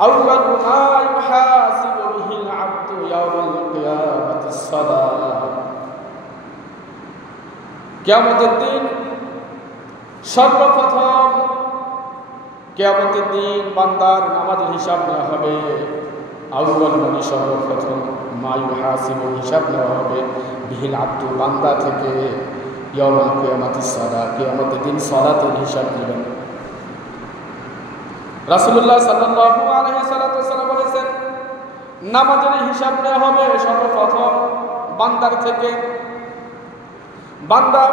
আউয়ালু মা ইউহাসিবু বিহিল আবদু ইয়াওমাল কিয়ামাতিস সালাহ। কিয়ামতের দিন সর্বপ্রথম কিয়ামতের দিন বান্দার নামাজের হিসাব নেওয়া হবে। আউয়াল মানে সর্বপ্রথম, মা ইউহাসিবু হিসাব নেওয়া হবে বিহিল আবদু বান্দা থেকে ইয়াওমাল কিয়ামাতিস সালাহ, কিয়ামতের দিন সালাতের হিসাব নেবেন। রাসূলুল্লাহ সাল্লাল্লাহু আলাইহি ওয়াসাল্লাম বলেছেন, নামাজের হিসাব নেওয়া হবে সর্বপ্রথম বান্দার থেকে। বান্দা,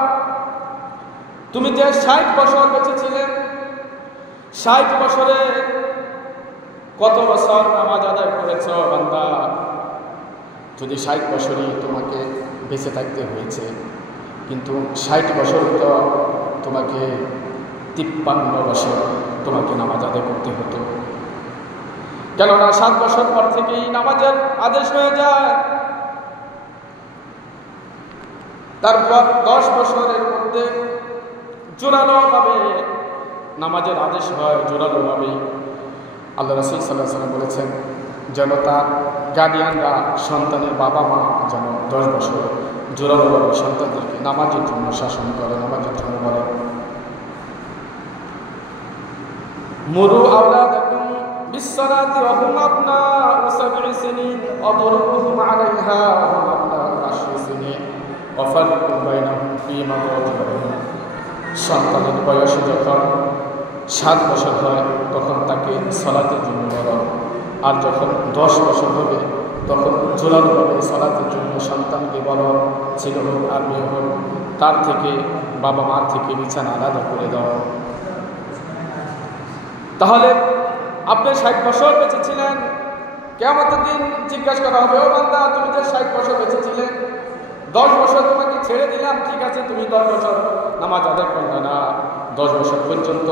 তুমি যে 60 বছর বেঁচে ছিলে, 60 বছরে কত বছর নামাজ আদায় করেছ বান্দা? যদি 60 বছরই তোমাকে বেঁচে থাকতে হয়েছে, কিন্তু 60 বছর তো তোমাকে 53 বছর তোমাকে নামাজ আদায় করতে হতো। কেননা 7 বছর পর থেকেই নামাজের আদেশ হয়ে যায়। তারপর 10 বছরের মধ্যে জোরালোভাবে নামাজের আদেশ হয়, জোরালোভাবে। আল্লাহ রাসূল সাল্লাল্লাহু আলাইহি ওয়াসাল্লাম বলেছেন, যেন তার গার্ডিয়ানরা, সন্তানের বাবা মা যেন 10 বছর জোরালোভাবে সন্তানদেরকে নামাজের জন্য শাসন করে, নামাজের জন্য বলে। মুরু আওলাদাকুম বিসসালাতি ওয়া হুম আবনাউ 7 সিনিন ওয়াদরুবুহুম আলাইহা ওয়া হুম আবনাউ 10 সিনিন ওয়া ফাররিকু বাইনাহুম ফী মাদাজিহিম। সন্তানের বয়স যখন 7 বছর হয় তখন তাকে সালাতের জন্য বলো, আর যখন 10 বছর হবে তখন জোরালোভাবে সালাতের জন্য সন্তানকে বলো, ছেলে হোক আর মেয়ে হোক, তার থেকে বাবা মার থেকে বিছানা আলাদা করে দাও। তাহলে আপনি 60 বছর বেঁচে ছিলেন, কিয়ামতের দিন জিজ্ঞাসা করা হবে, ও বান্দা তুমি যে 60 বছর বেঁচে ছিলে, 10 বছর তোমাকে ছেড়ে দিলাম, ঠিক আছে তুমি 10 বছর নামাজ আদায় করলে না, 10 বছর পর্যন্ত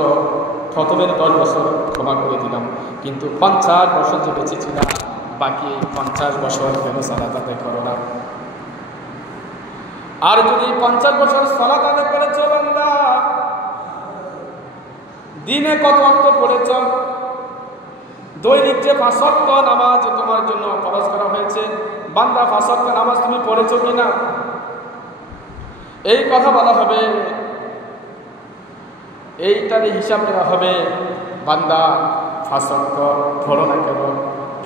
প্রথমের 10 বছর ক্ষমা করে দিলাম, কিন্তু 50 বছর যে বেঁচে ছিলাম, বাকি 50 বছর কেন সালাত আদায় করো না? আর যদি 50 বছর সালাত আদায় করেছো বান্দা, দিনে কত ওয়াক্ত পড়েছ? দৈনিক যে 5 ওয়াক্ত নামাজ তোমার জন্য ফরজ করা হয়েছে, বান্দা 5 ওয়াক্ত নামাজ তুমি পড়েছো কিনা? এই কথা বলা হবে, এইটার হিসাব নেওয়া হবে। বান্দা 5 ওয়াক্ত পড়ো না কেন?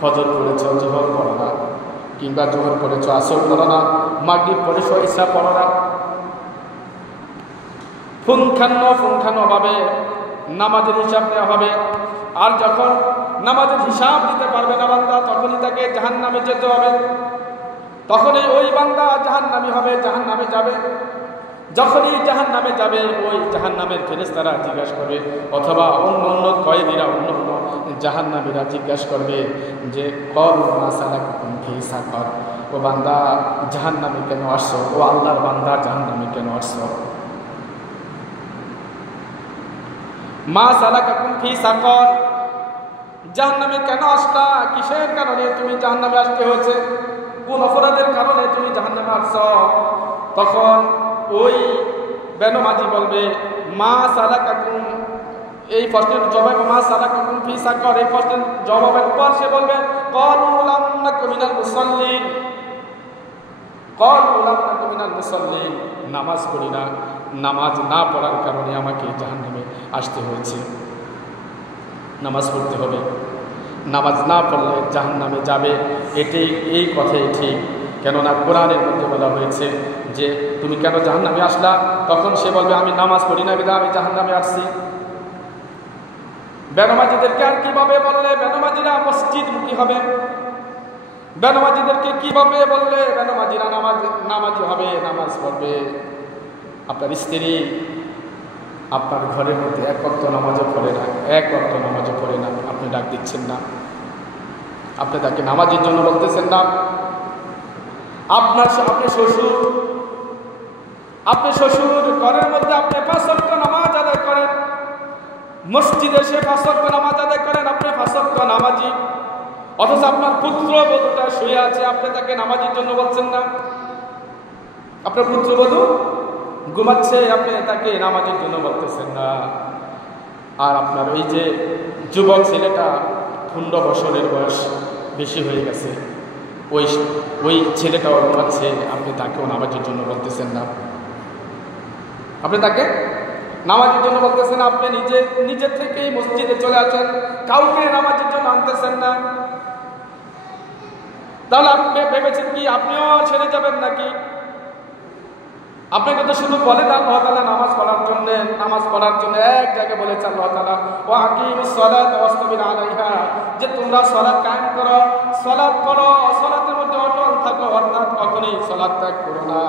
ফজর পড়েছ, জোহর পড়ো না, কিংবা জোহর পড়েছ আসর পড়ো না, মাগরিব পড়েছ ইশা পড়ো না। পুঙ্খানুপুঙ্খানুভাবে নামাজের হিসাব নেওয়া হবে। আর যখন নামাজের হিসাব দিতে পারবে না বান্দা, তখনই তাকে জাহান্নামে যেতে হবে, তখনই ওই বান্দা জাহান্নামী হবে, জাহান্নামে যাবে। যখনই জাহান্নামে যাবে, ওই জাহান্নামের ফেরেশতারা জিজ্ঞাসা করবে, অথবা অন্য অন্য কয়েদিরা, অন্য অন্য জাহান্নামীরা জিজ্ঞাসা করবে যে ক্বালু মা সালাকাকুম ফী সাকার, ও বান্দা জাহান্নামে কেন আসছো? ও আল্লাহর বান্দা জাহান্নামে কেন আসছো? মা সালাকাকুম ফী সাকার, জাহান্নামে কেন আসলা? কিসের কারণে তুমি জাহান্নামে আসতে হয়েছে? কোন অপরাধের কারণে তুমি জাহান্নামে আসছো? তখন ওই বেনমাজি বলবে মা সালাকাকুম, এই প্রশ্নের জবাব মা সালাকাকুম ফী সাকার, এই প্রশ্নের জবাবের পর সে বলবে ক্বালু লাম নাকু মিনাল মুসাল্লিন, ক্বালু লাম নাকু মিনাল মুসাল্লিন, নামাজ পড়ি না, নামাজ না পড়ার কারণে আমাকে জাহান্নামে আসতে হয়েছে। নামাজ পড়তে হবে, নামাজ না পড়লে জাহান্নামে যাবে, এটাই, এই কথাই ঠিক। কেননা কোরআনের মধ্যে বলা হয়েছে যে তুমি কেন জাহান্নামে আসলা? তখন সে বলবে আমি নামাজ পড়ি না বিধায় আমি জাহান্নামে আসছি। বেনমাজিদেরকে আর কিভাবে বললে বেনমাজিরা মসজিদমুখী হবে? বেনমাজিদেরকে কিভাবে বললে বেনমাজিরা নামাজি হবে, নামাজ পড়বে? আপনার স্ত্রী আপনার ঘরের মধ্যে 1 ওয়াক্ত নামাজও পড়ে না, 1 ওয়াক্ত নামাজও পড়ে না, আপনি ডাক দিচ্ছেন না, আপনি তাকে নামাজের জন্য বলতেছেন না। আপনি শ্বশুর ঘরের মধ্যে আপনি 5 ওয়াক্ত নামাজ আদায় করেন, মসজিদে এসে 5 ওয়াক্ত নামাজ আদায় করেন, আপনি 5 ওয়াক্ত নামাজি, অথচ আপনার পুত্রবধূটা শুয়ে আছে, আপনি তাকে নামাজের জন্য বলছেন না। আপনার পুত্রবধূ ঘুমাচ্ছে, আপনি তাকে নামাজের জন্য বলতেছেন না। আর আপনার ওই যে যুবক ছেলেটা 15 বছরের বয়স বেশি হয়ে গেছে, ওই ছেলেটাও ঘুমাচ্ছে, আপনি তাকেও নামাজের জন্য বলতেছেন না, আপনি তাকে নামাজের জন্য বলতেছেন, আপনি নিজের থেকেই মসজিদে চলে আসেন, কাউকে নামাজের জন্য আনতেছেন না, তাহলে আপনি ভেবেছেন কি আপনিও ছেড়ে যাবেন নাকি? আপনাকে তো শুধু বলেন আল্লাহ তাআলা নামাজ পড়ার জন্য এক জায়গায় বলেছে আল্লাহ তাআলা ওয়া আকিমুস সালাতা ওয়াসতাবির আলাইহা, যে তোমরা সালাত কায়েম করো, সালাত পড়ো, সালাতের মধ্যে অটল থাকো, অর্থাৎ কখনোই সালাত ত্যাগ করো না।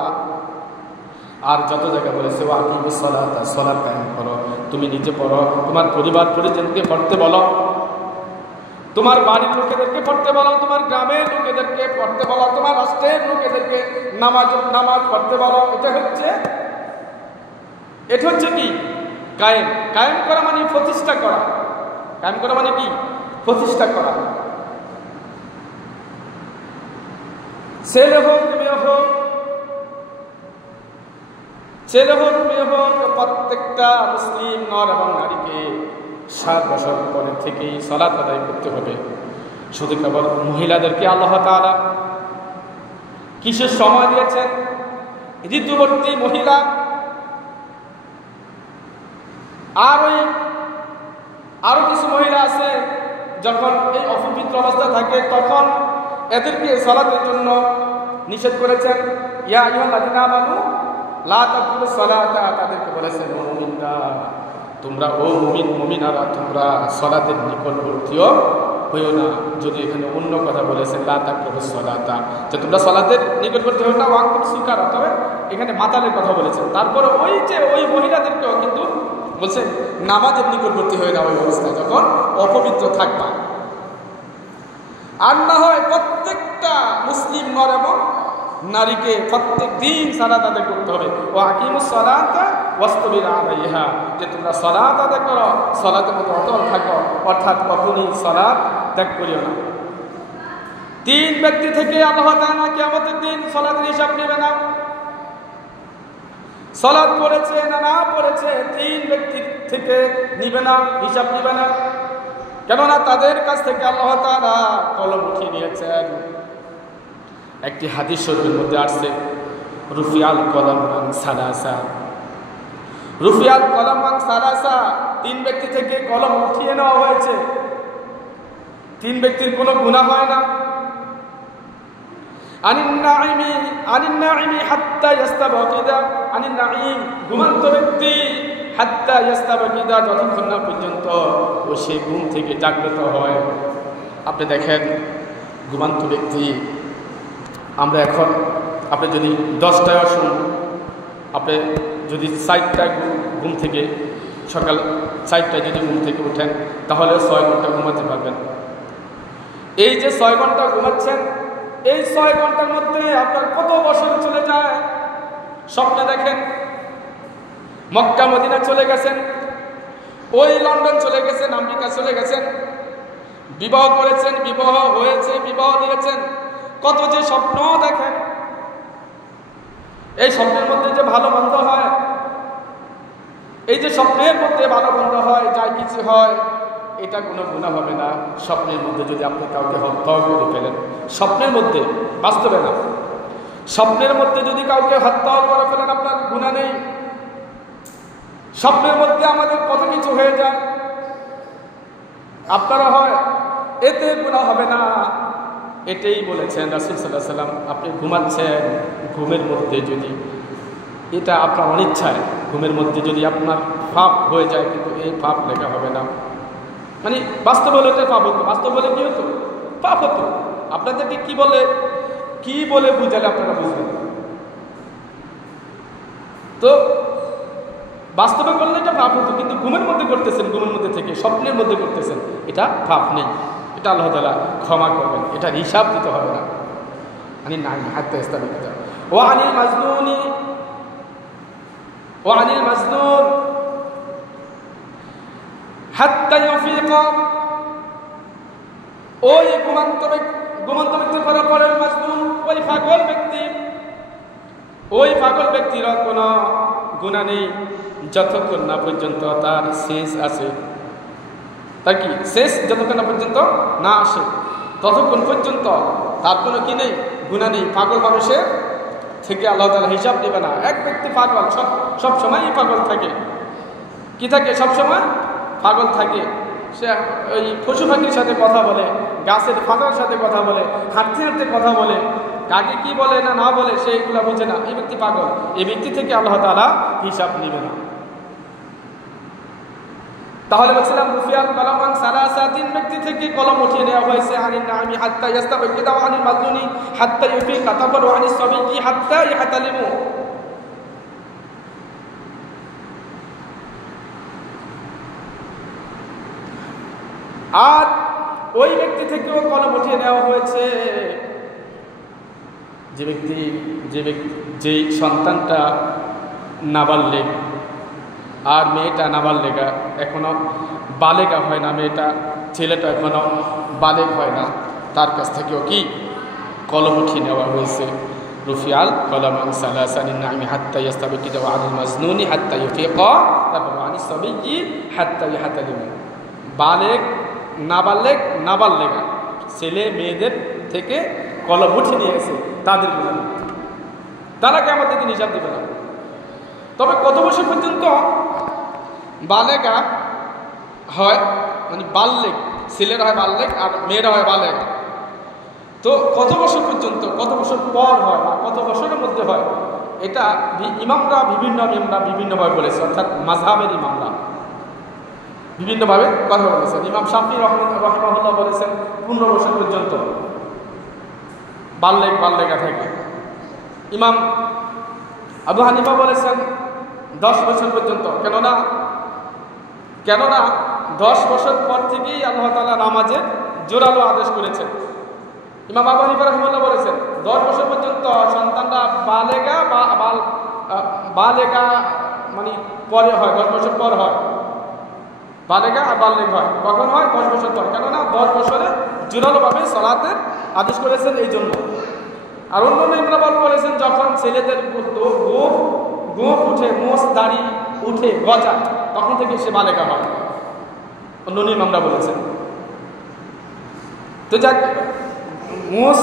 আর যত জায়গায় বলেছে ওয়া আকিমুস সালাতা, সালাত কায়েম করো, তুমি নিজে পড়ো, তোমার পরিবার পরিজনকে পড়তে বলো, তোমার বাড়ির লোকেদেরকে পড়তে বলো, তোমার গ্রামের লোকেদেরকে পড়তে বলো, তোমার রাষ্ট্রের লোকেদেরকে নামাজ পড়তে বলো। এটা হচ্ছে কি কায়েম করা মানে প্রতিষ্ঠা করা। কায়েম করা মানে কি? প্রতিষ্ঠা করা। ছেলে হোক মেয়ে হোক, প্রত্যেকটা মুসলিম নর এবং নারীকে 7 বছর পরে থেকেই সালাত আদায় করতে হবে। শুধু কেবল মহিলাদেরকে আল্লাহ তাআলা কিসের সময় দিয়েছেন? ঋতুবর্তী মহিলা আরো কিছু মহিলা আছে, যখন এই অপবিত্র অবস্থা থাকে তখন এদেরকে সালাতের জন্য নিষেধ করেছেন। ইয়া আইয়ুহাল্লাযীনা আমানু লা তাকরাবুস সালাতা, তাদেরকে বলেছেন মুমিনরা, তোমরা ও মুমিনারা তোমরা সালাতের নিকটবর্তীও হইও না। যদি এখানে অন্য কথা বলেছেন লা তাকরাবুস সালাতা, যে তোমরা সালাতের নিকটবর্তী হইও না, ওয়ান্তুম সুকারা, তবে এখানে মাতালের কথা বলেছেন। তারপরে ওই মহিলাদেরকেও কিন্তু বলছেন নামাজের নিকটবর্তী হয়ে না ওই অবস্থায় যখন অপবিত্র থাকবা। আর না হয় প্রত্যেকটা মুসলিম নর এবং নারীকে প্রত্যেক দিন সালাত আদায় করতে হবে। ও আকিমুস সালাতা ওয়াসতাবির আলাইহা, যে তোমরা সালাত আদায় করো, সালাতের মধ্যে অটল থাকো, অর্থাৎ কখনোই সালাত ত্যাগ করিও না। 3 ব্যক্তি থেকে আল্লাহ তাআলা কিয়ামতের দিন সালাতের হিসাব নেবে না। সালাত পড়েছে না পড়েছে 3 ব্যক্তি থেকে নিবে না, হিসাব নিবে না। কেননা তাদের কাছ থেকে আল্লাহ তাআলা কলম উঠিয়ে নিয়েছেন। একটি হাদিস শরীফের মধ্যে আসছে রুফিয়াল কলম আন সালাসা, রুফিয়াল কলম আন সালাসা, 3 ব্যক্তি থেকে কলম উঠিয়ে নেওয়া হয়েছে। 3 ব্যক্তির কোনো গুনাহ হয় না। আনিন নাঈমি হাত্তা ইস্তাবকিদা, আনিন নাঈম ঘুমন্ত ব্যক্তি, হাত্তা ইস্তাবকিদা, যতক্ষণ না পর্যন্ত ও সে ঘুম থেকে জাগ্রত হয়। আপনি দেখেন ঘুমন্ত ব্যক্তি, আমরা এখন আপনি যদি 10টায় আসুন, আপনি যদি 4টায় ঘুম থেকে সকাল 4টায় যদি ঘুম থেকে উঠেন তাহলে 6 ঘন্টা ঘুমাতে পারবেন। এই যে 6 ঘন্টা ঘুমাচ্ছেন, এই 6 ঘন্টার মধ্যে আপনার কত বছর চলে যায়। স্বপ্নে দেখেন মক্কা মদিনা চলে গেছেন, ওই লন্ডন চলে গেছেন, আমেরিকা চলে গেছেন, বিবাহ করেছেন, বিবাহ হয়েছে, বিবাহ দিয়েছেন, কত যে স্বপ্ন দেখেন। এই স্বপ্নের মধ্যে যে ভালো মন্দ হয়, এই যে স্বপ্নের মধ্যে ভালো মন্দ হয়, যাই কিছু হয়, এটা কোনো গুনাহ হবে না। স্বপ্নের মধ্যে যদি আপনি কাউকে হত্যা করে ফেলেন, স্বপ্নের মধ্যে, বাস্তবে না, স্বপ্নের মধ্যে যদি কাউকে হত্যা করে ফেলেন আপনার গুনাহ নেই। স্বপ্নের মধ্যে আমাদের কত কিছু হয়ে যায়, আপনারা হয়, এতে গুনাহ হবে না। এটাই বলেছেন রাসূল সাল্লাল্লাহু আলাইহি ওয়াসাল্লাম। আপনি ঘুমাচ্ছেন, ঘুমের মধ্যে যদি এটা আপনার অনিচ্ছায় ঘুমের মধ্যে যদি আপনার পাপ হয়ে যায়, কিন্তু এই পাপ লেখা হবে না। মানে বাস্তব হলে এটা পাপ হতো, বাস্তব হলে কি হতো? পাপ হতো। আপনাদেরকে কি বলে বুঝালে আপনারা বুঝবেন? তো বাস্তবে করলে এটা পাপ হতো, কিন্তু ঘুমের মধ্যে করতেছেন, ঘুমের মধ্যে থেকে স্বপ্নের মধ্যে করতেছেন, এটা পাপ নেই। এটা আল্লাহ তাআলা ক্ষমা করবেন, এটা হিসাব দিতে হবে না। আনি নাই হাত্তা ইস্তাবিকা ওয়া আনিল মাজনুন হাত্তা ইয়াফিকা, ওই ঘুমন্ত ব্যক্তি করার পরে মাজনুন, ওই পাগল ব্যক্তির কোনো গুনাহ নেই যতক্ষণ না পর্যন্ত তার শেষ আছে। তার কি শেষ যতক্ষণ পর্যন্ত না আসে ততক্ষণ পর্যন্ত তার কোনো কি নেই, গুনাহ নেই। পাগল মানুষের থেকে আল্লাহ তাআলা হিসাব নেবে না। এক ব্যক্তি পাগল, সব সময়ই পাগল থাকে। কি থাকে? সব সময় পাগল থাকে। সে ওই পশু পাখির সাথে কথা বলে, গাছের পাতার সাথে কথা বলে, হাঁটতে হাঁটতে কথা বলে, কাকে কি বলে না না বলে সে এগুলো বুঝে না। এই ব্যক্তি পাগল। এই ব্যক্তি থেকে আল্লাহ তাআলা হিসাব নেবে না। তাহলে বলছিলাম রুফিয়াল কলম আন সালাসা, তিন ব্যক্তি থেকে কলম উঠিয়ে নেওয়া হয়েছে। আনিন নামি হাত্তা ইয়াস্তাবিদা ওয়া আনিল মাজনুনি হাত্তা ইউফিকা তাফারু আনিস সাবিকি হাত্তা ইয়াহতালিমু। আর ওই ব্যক্তি থেকেও কলম উঠিয়ে নেওয়া হয়েছে যেই সন্তানটা নাবালেগ, আর মেয়েটা নাবালেগা, এখনো বালেগা হয় না, ছেলেটা এখনো বালেগ হয় না, তার কাছ থেকেও কি কলম উঠিয়ে নেওয়া হয়েছে। রুফিয়াল কলম আন সালাসানিন নামি হাত্তা ইয়াস্তাবিদা ওয়া আনিল মাজনুনি হাত্তা ইউফিকা তাফারু আনিস সাবিকি হাত্তা ইয়াহতালিমু। বালেগ, নাবালেগা ছেলে মেয়েদের থেকে কলম উঠিয়ে নিয়েছে, তাদের তারা কিয়ামত দিন হিসাব দেবে না। তবে কত বছর পর্যন্ত বালেগা হয়, মানে বাল্যেগ, ছেলেরা হয় বাল্যেগ আর মেয়েরা হয় বালেগা। তো কত বছর পর্যন্ত, কত বছর পর হয় বা কত বছরের মধ্যে হয়, এটা ইমামরা বিভিন্নভাবে বলেছে। অর্থাৎ মাযহাবের ইমামরা বিভিন্নভাবে কথা বলেছেন। ইমাম শাফি রাহিমাহুল্লাহ বলেছেন 15 বছর পর্যন্ত বাল্যেগা থাকে। ইমাম আবু হানিফা বলেছেন 10 বছর পর্যন্ত। কেননা 10 বছর পর থেকেই আল্লাহ তাআলা নামাজে জোরালো আদেশ করেছেন। ইমাম আবু হানিফা রাহিমাহুল্লাহ বলেছেন 10 বছর পর্যন্ত সন্তানরা বালেগা মানে পরে হয়, 10 বছর পর হয়। বালেগা আর বাল্যেগ হয় কখন হয়? 10 বছর পর। কেননা 10 বছরে জোরালোভাবে সালাতের আদেশ করেছেন এই জন্য। আর অন্য ইমামরা বলেছেন যখন ছেলেদের গোঁফ উঠে, মোষ দাড়ি উঠে, গজা, তখন থেকে সে বালেগা হয়। অন্য ইমামরা বলেছেন। তো যাক, মোষ